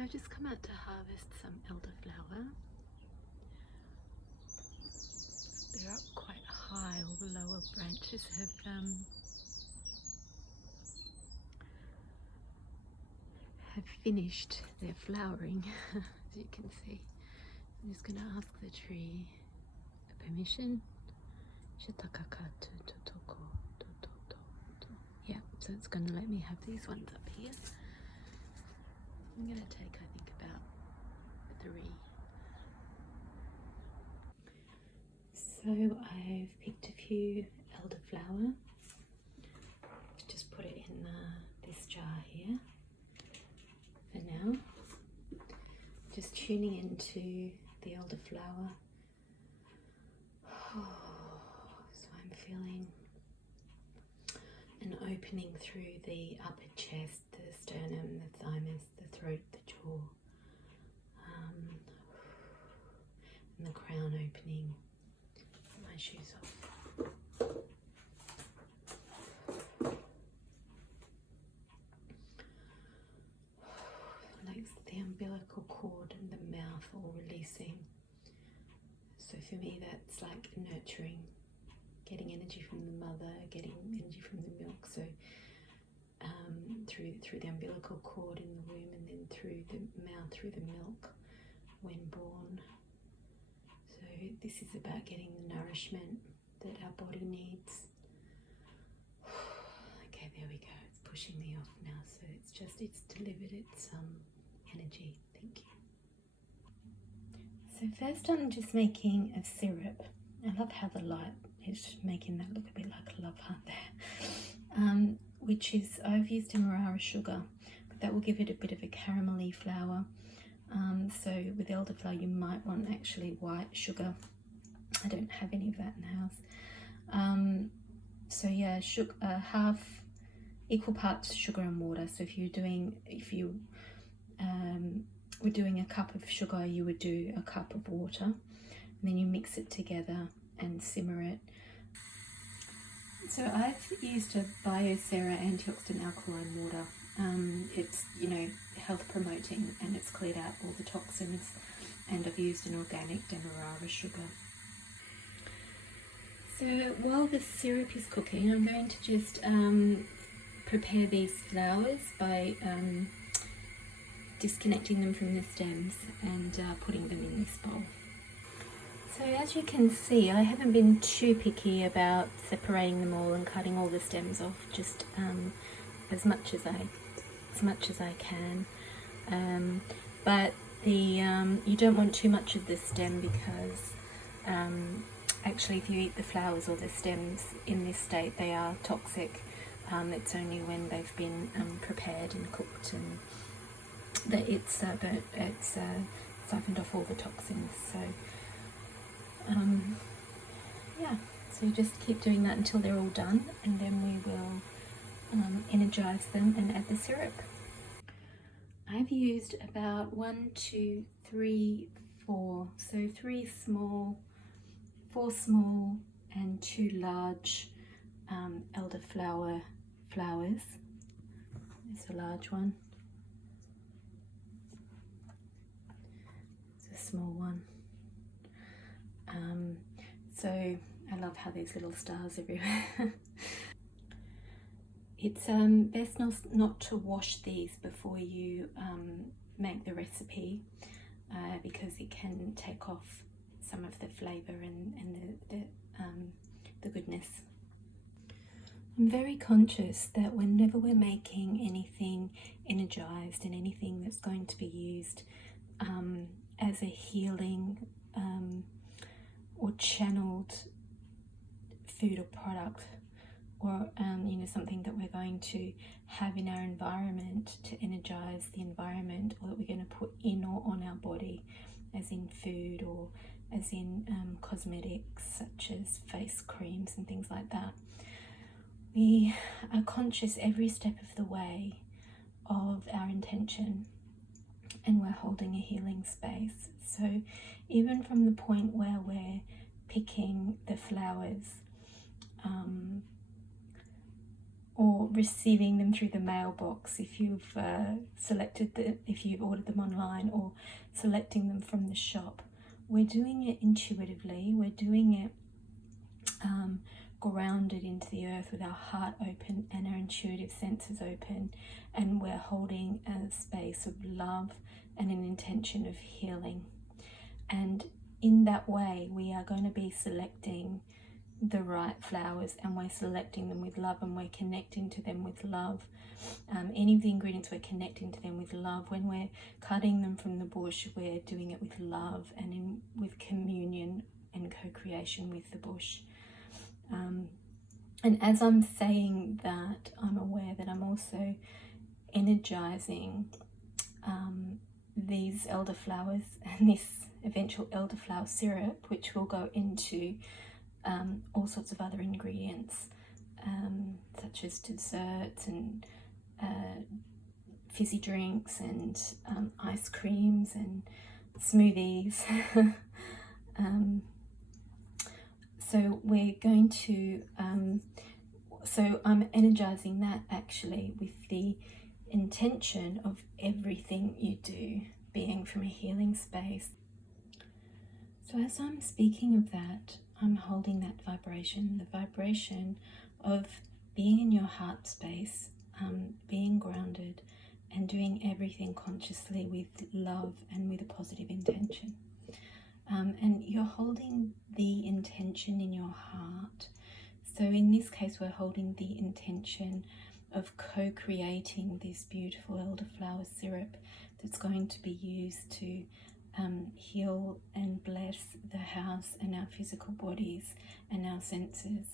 I've just come out to harvest some elderflower. They're up quite high, all the lower branches have finished their flowering, as you can see. I'm just going to ask the tree permission. Yeah, so it's going to let me have these ones up here. I'm going to take, I think, about 3. So I've picked a few elderflower. Just put it in this jar here for now. Just tuning into the elderflower. So I'm feeling an opening through the upper chest, the sternum, the thymus, the throat, the jaw, and the crown opening. Put my shoes off. Like the umbilical cord and the mouth all releasing. So for me that's like nurturing, getting energy from the mother, getting energy from the milk. So through the umbilical cord in the womb, and then through the mouth, through the milk when born. So this is about getting the nourishment that our body needs. Okay, there we go. It's pushing me off now. So it's delivered its energy. Thank you. So first I'm just making a syrup. I love how the light is making that look a bit like a love heart there. Which is, I've used demerara sugar, but that will give it a bit of a caramelly flour. So with elderflower you might want actually white sugar. I don't have any of that in the house. So yeah, half equal parts sugar and water. So if you were doing a cup of sugar, you would do a cup of water, and then you mix it together and simmer it. So I've used a Biocera antioxidant alkaline water. It's, health promoting, and it's cleared out all the toxins, and I've used an organic demerara sugar. So while the syrup is cooking, I'm going to just prepare these flowers by disconnecting them from the stems and putting them in this bowl. So as you can see, I haven't been too picky about separating them all and cutting all the stems off, just as much as I can. But you don't want too much of the stem, because actually if you eat the flowers or the stems in this state, they are toxic. It's only when they've been prepared and cooked and that it's siphoned off all the toxins. So yeah, so you just keep doing that until they're all done, and then we will energize them and add the syrup. I've used about 1, 2, 3, 4, so 4 small and 2 large elderflower flowers. There's a large one, it's a small one. So I love how there's little stars everywhere. It's best not to wash these before you make the recipe, because it can take off some of the flavour and the goodness. I'm very conscious that whenever we're making anything energized and anything that's going to be used as a healing or channeled food or product, or something that we're going to have in our environment to energize the environment, or that we're going to put in or on our body, as in food or as in cosmetics such as face creams and things like that, we are conscious every step of the way of our intention, and we're holding a healing space. So even from the point where we're picking the flowers, or receiving them through the mailbox if you've if you've ordered them online, or selecting them from the shop. We're doing it intuitively. We're doing it grounded into the earth with our heart open and our intuitive senses open, and we're holding a space of love and an intention of healing. And in that way, we are going to be selecting the right flowers, and we're selecting them with love, and we're connecting to them with love. Any of the ingredients, we're connecting to them with love. When we're cutting them from the bush, we're doing it with love and with communion and co-creation with the bush. And as I'm saying that, I'm aware that I'm also energizing these elderflowers and this eventual elderflower syrup, which will go into all sorts of other ingredients, such as desserts and fizzy drinks and ice creams and smoothies. So we're going to, so I'm energizing that actually with the intention of everything you do being from a healing space. So as I'm speaking of that, I'm holding that vibration, the vibration of being in your heart space, being grounded, and doing everything consciously with love and with a positive intention. And you're holding the intention in your heart. So in this case, we're holding the intention of co-creating this beautiful elderflower syrup that's going to be used to heal and bless the house and our physical bodies and our senses.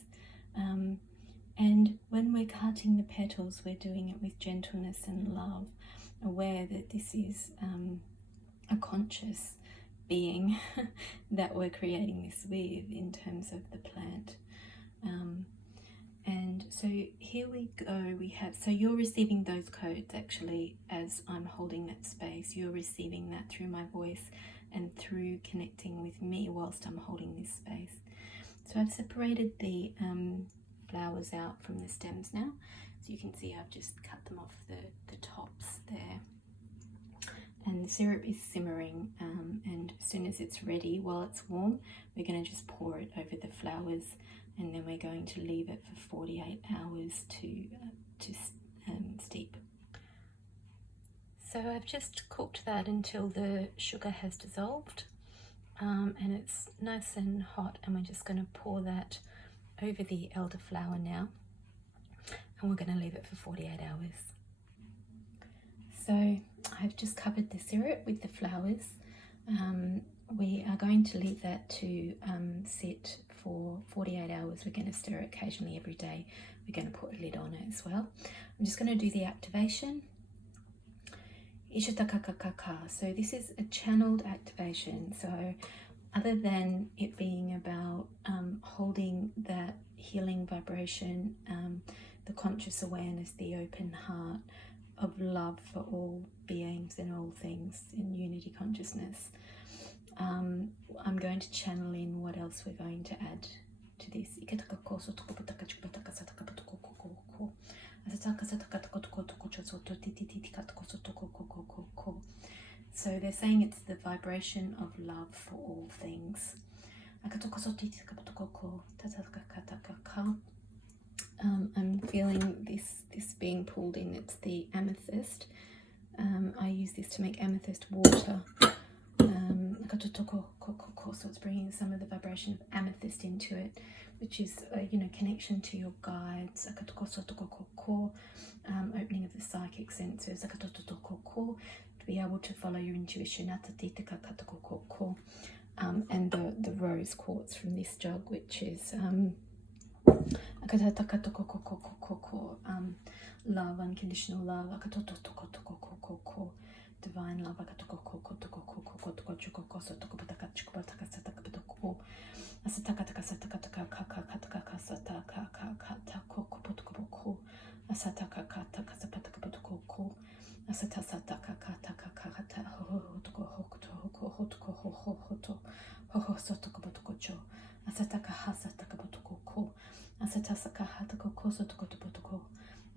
And when we're cutting the petals, we're doing it with gentleness and love, aware that this is a conscious being that we're creating this with in terms of the plant. And so here we go, so you're receiving those codes actually as I'm holding that space. You're receiving that through my voice and through connecting with me whilst I'm holding this space. So I've separated the flowers out from the stems now. So you can see I've just cut them off the tops there. And the syrup is simmering, and as soon as it's ready, while it's warm, we're going to just pour it over the flowers, and then we're going to leave it for 48 hours to steep. So I've just cooked that until the sugar has dissolved, and it's nice and hot, and we're just going to pour that over the elderflower now, and we're going to leave it for 48 hours. So I've just covered the syrup with the flowers. We are going to leave that to sit for 48 hours. We're going to stir it occasionally every day. We're going to put a lid on it as well. I'm just going to do the activation. So this is a channeled activation. So other than it being about holding that healing vibration, the conscious awareness, the open heart, of love for all beings and all things in unity consciousness, I'm going to channel in what else we're going to add to this. So they're saying it's the vibration of love for all things. I'm feeling this being pulled in. It's the amethyst. I use this to make amethyst water. So it's bringing some of the vibration of amethyst into it, which is connection to your guides. Opening of the psychic senses. To be able to follow your intuition. And the rose quartz from this jug, which is love, unconditional love, divine love, Asatasaka hatako koso toko toko toko.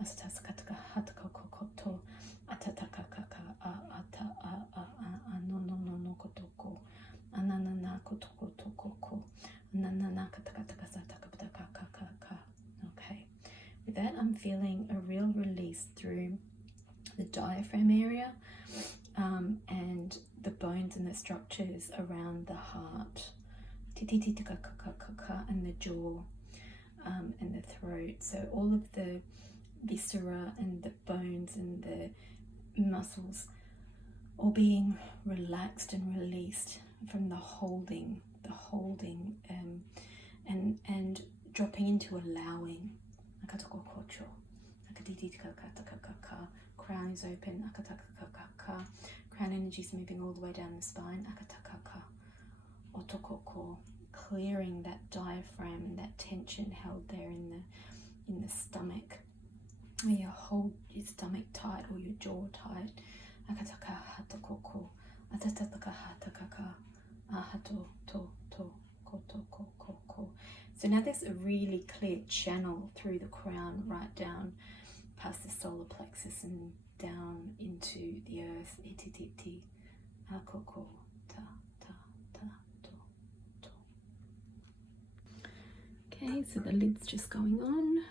Asatasaka taka hatako kokoto. Atataka kaka ata no no no no kotoko. Ananana kotoko toko ko. Ananana kataka taka sataka taka kaka. Okay. With that, I'm feeling a real release through the diaphragm area and the bones and the structures around the heart, and the jaw and the throat. So all of the viscera and the bones and the muscles all being relaxed and released from the holding and dropping into allowing. Crown is open. Crown energy is moving all the way down the spine. Clearing that diaphragm and that tension held there in the stomach. Where you hold your stomach tight or your jaw tight. So now there's a really clear channel through the crown right down past the solar plexus and down into the earth. Okay, so the lid's just going on.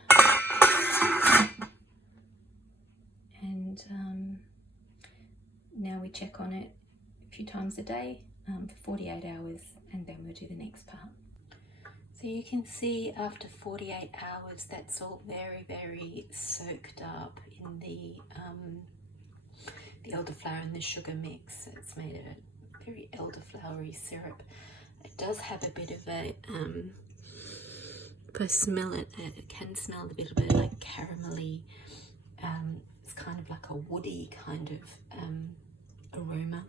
And now we check on it a few times a day for 48 hours, and then we'll do the next part. So you can see after 48 hours that's all very, very soaked up in the elderflower and the sugar mix. It's made of a very elderflowery syrup. It does have a bit of a, if I smell it, I can smell a bit like caramelly. It's kind of like a woody kind of aroma.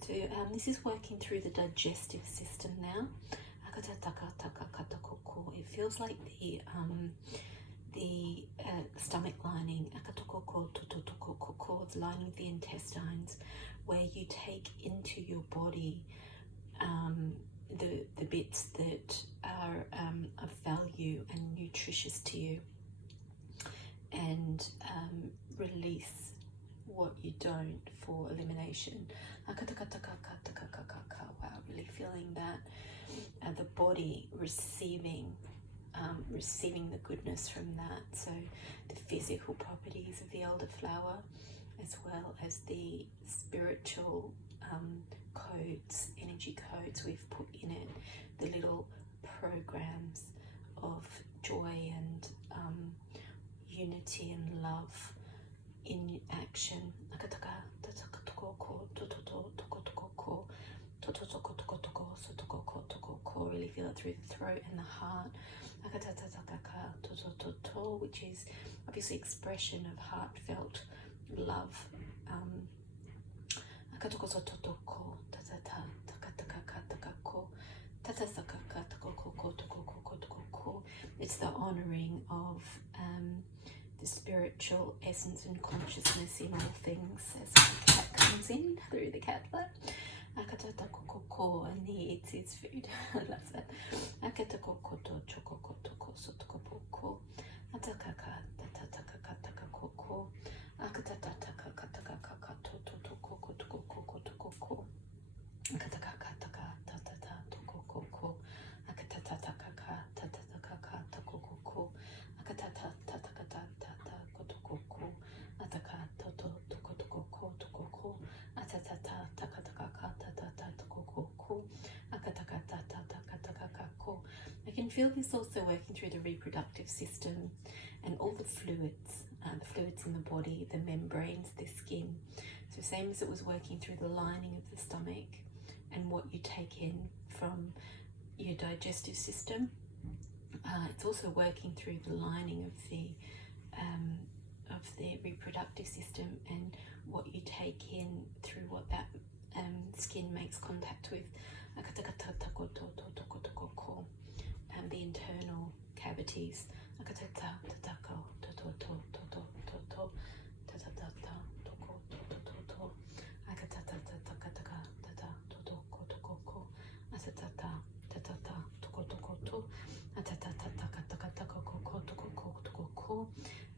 So this is working through the digestive system now. It feels like the stomach lining, the lining of the intestines, where you take into your body the bits that are of value and nutritious to you, and release what you don't for elimination. Wow, really feeling that the body receiving the goodness from that. So the physical properties of the elderflower, as well as the spiritual codes, energy codes we've put in it, the little programs of joy and unity and love in action. Really feel it through the throat and the heart, which is obviously expression of heartfelt love. It's the honoring of the spiritual essence and consciousness in all things, as the cat comes in through the cat flap. And he eats his food. I love that. I can feel this also working through the reproductive system and all the fluids in the body, the membranes, the skin. So same as it was working through the lining of the stomach and what you take in from your digestive system. It's also working through the lining of the reproductive system and what you take in through what that skin makes contact with. The internal cavities.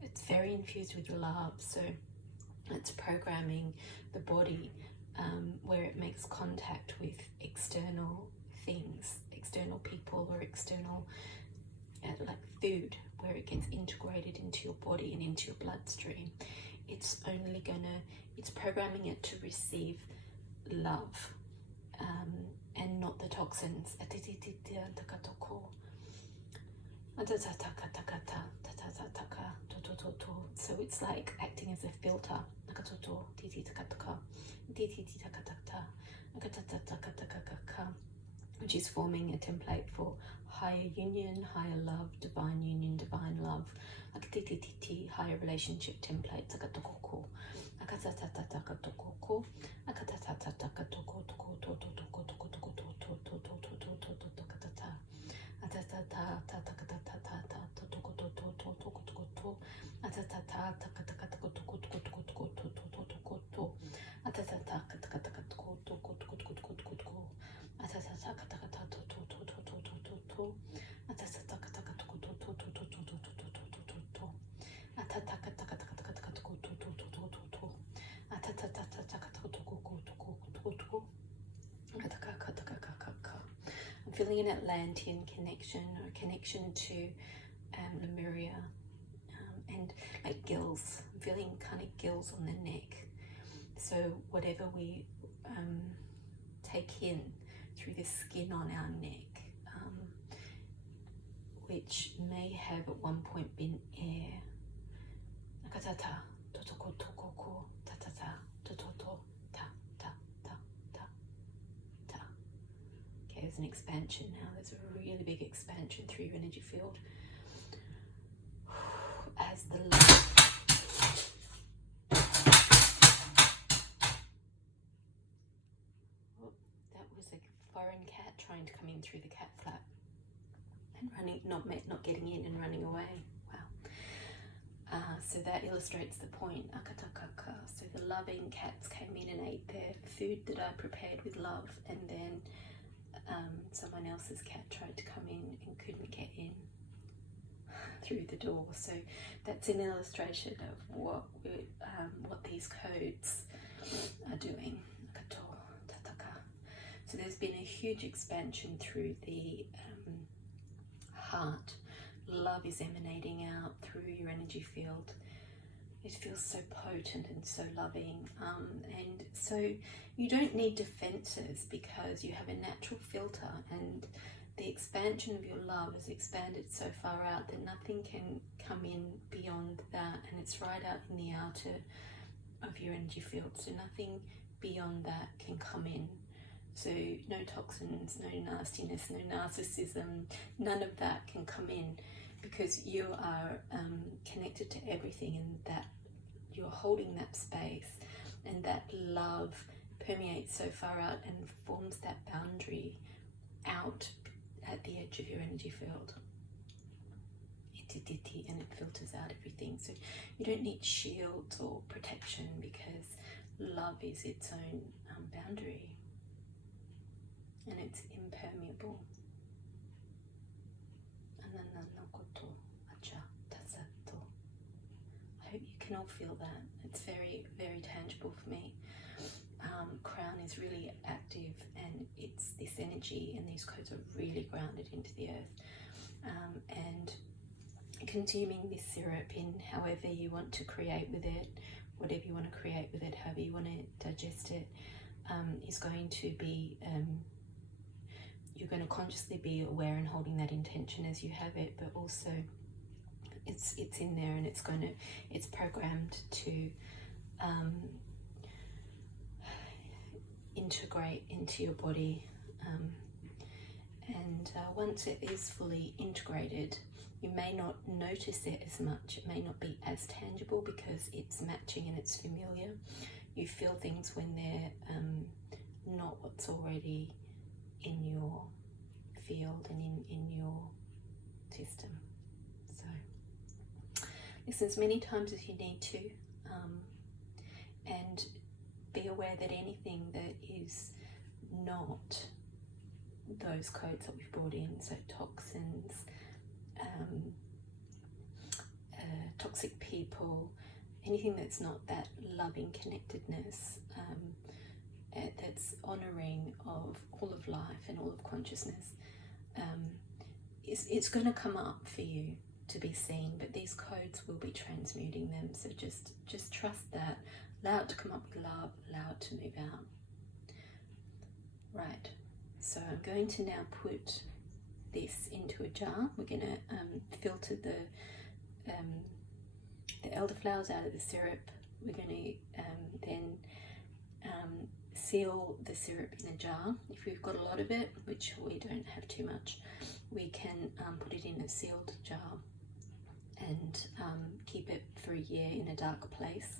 It's very infused with love, so it's programming the body where it makes contact with external things, external people, or external like food, where it gets integrated into your body and into your bloodstream. It's programming it to receive love and not the toxins. So it's like acting as a filter, which is forming a template for higher union, higher love, divine union, divine love, higher relationship templates. I'm feeling an Atlantean connection, or a connection to Lemuria, and like gills. I'm feeling kind of gills on the neck. So whatever we take in through the skin on our neck, which may have at one point been air. Okay, there's an expansion now. There's a really big expansion through your energy field. As the light that was a foreign cat trying to come in through the cat flap and running, not getting in and running away. Wow. So that illustrates the point. So the loving cats came in and ate their food that I prepared with love, and then someone else's cat tried to come in and couldn't get in through the door. So that's an illustration of what these codes are doing. So there's been a huge expansion through the heart. Love is emanating out through your energy field. It feels so potent and so loving, and so you don't need defenses, because you have a natural filter, and the expansion of your love has expanded so far out that nothing can come in beyond that, and it's right out in the outer of your energy field, so nothing beyond that can come in. So no toxins, no nastiness, no narcissism, none of that can come in, because you are connected to everything, and that you're holding that space, and that love permeates so far out and forms that boundary out at the edge of your energy field, and it filters out everything. So you don't need shields or protection, because love is its own boundary, and it's impermeable. I hope you can all feel that. It's very, very tangible for me. Crown is really active, and it's this energy, and these codes are really grounded into the earth. And consuming this syrup in however you want to create with it, whatever you want to create with it, however you want to digest it, is going to be, you're going to consciously be aware and holding that intention as you have it, but also it's in there, and it's programmed to integrate into your body, and once it is fully integrated, you may not notice it as much. It may not be as tangible, because it's matching and it's familiar. You feel things when they're not what's already in your field and in your system. So listen as many times as you need to, and be aware that anything that is not those codes that we've brought in, so toxins, toxic people, anything that's not that loving connectedness, that's honouring of all of life and all of consciousness. It's going to come up for you to be seen, but these codes will be transmuting them. So just trust that. Allow it to come up with love, allow it to move out. Right, so I'm going to now put this into a jar. We're going to filter the elderflowers out of the syrup. We're going to then seal the syrup in a jar. If we've got a lot of it, which we don't have too much, we can put it in a sealed jar and keep it for a year in a dark place,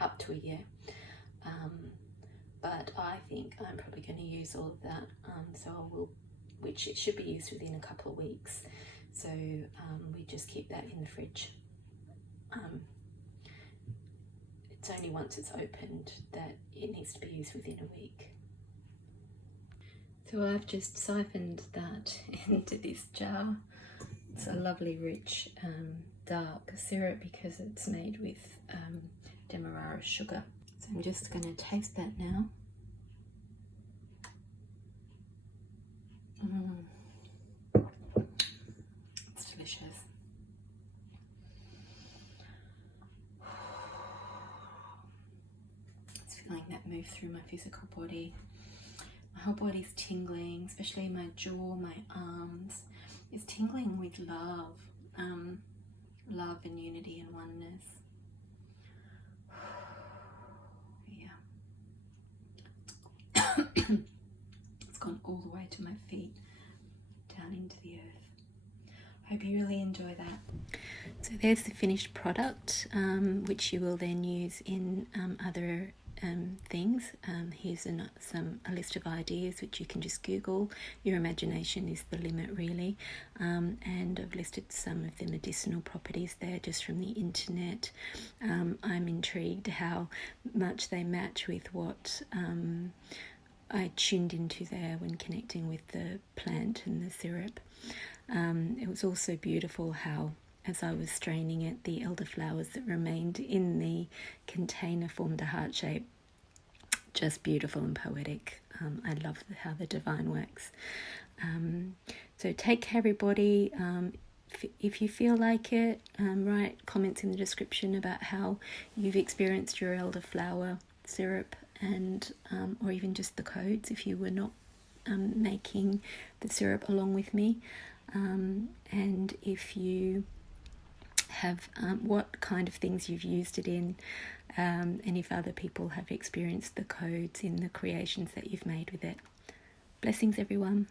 up to a year. But I think I'm probably going to use all of that, so I will, which it should be used within a couple of weeks. So we just keep that in the fridge. It's only once it's opened that it needs to be used within a week. So I've just siphoned that into this jar. It's a lovely rich dark syrup because it's made with demerara sugar. So I'm just going to taste that now. It's delicious. It's feeling that move through my physical body. My whole body's tingling, especially my jaw, my arms. It's tingling with love, love and unity and oneness. It's gone all the way to my feet, down into the earth. Hope you really enjoy that. So there's the finished product, which you will then use in other things. Here's a list of ideas which you can just Google. Your imagination is the limit, really. And I've listed some of the medicinal properties there just from the internet. I'm intrigued how much they match with what I tuned into there when connecting with the plant and the syrup. It was also beautiful how, as I was straining it, the elderflowers that remained in the container formed a heart shape. Just beautiful and poetic. I love how the divine works. So take care, everybody. If you feel like it, write comments in the description about how you've experienced your elderflower syrup, and or even just the codes if you were not making the syrup along with me, and if you have what kind of things you've used it in, and if other people have experienced the codes in the creations that you've made with it. Blessings, everyone.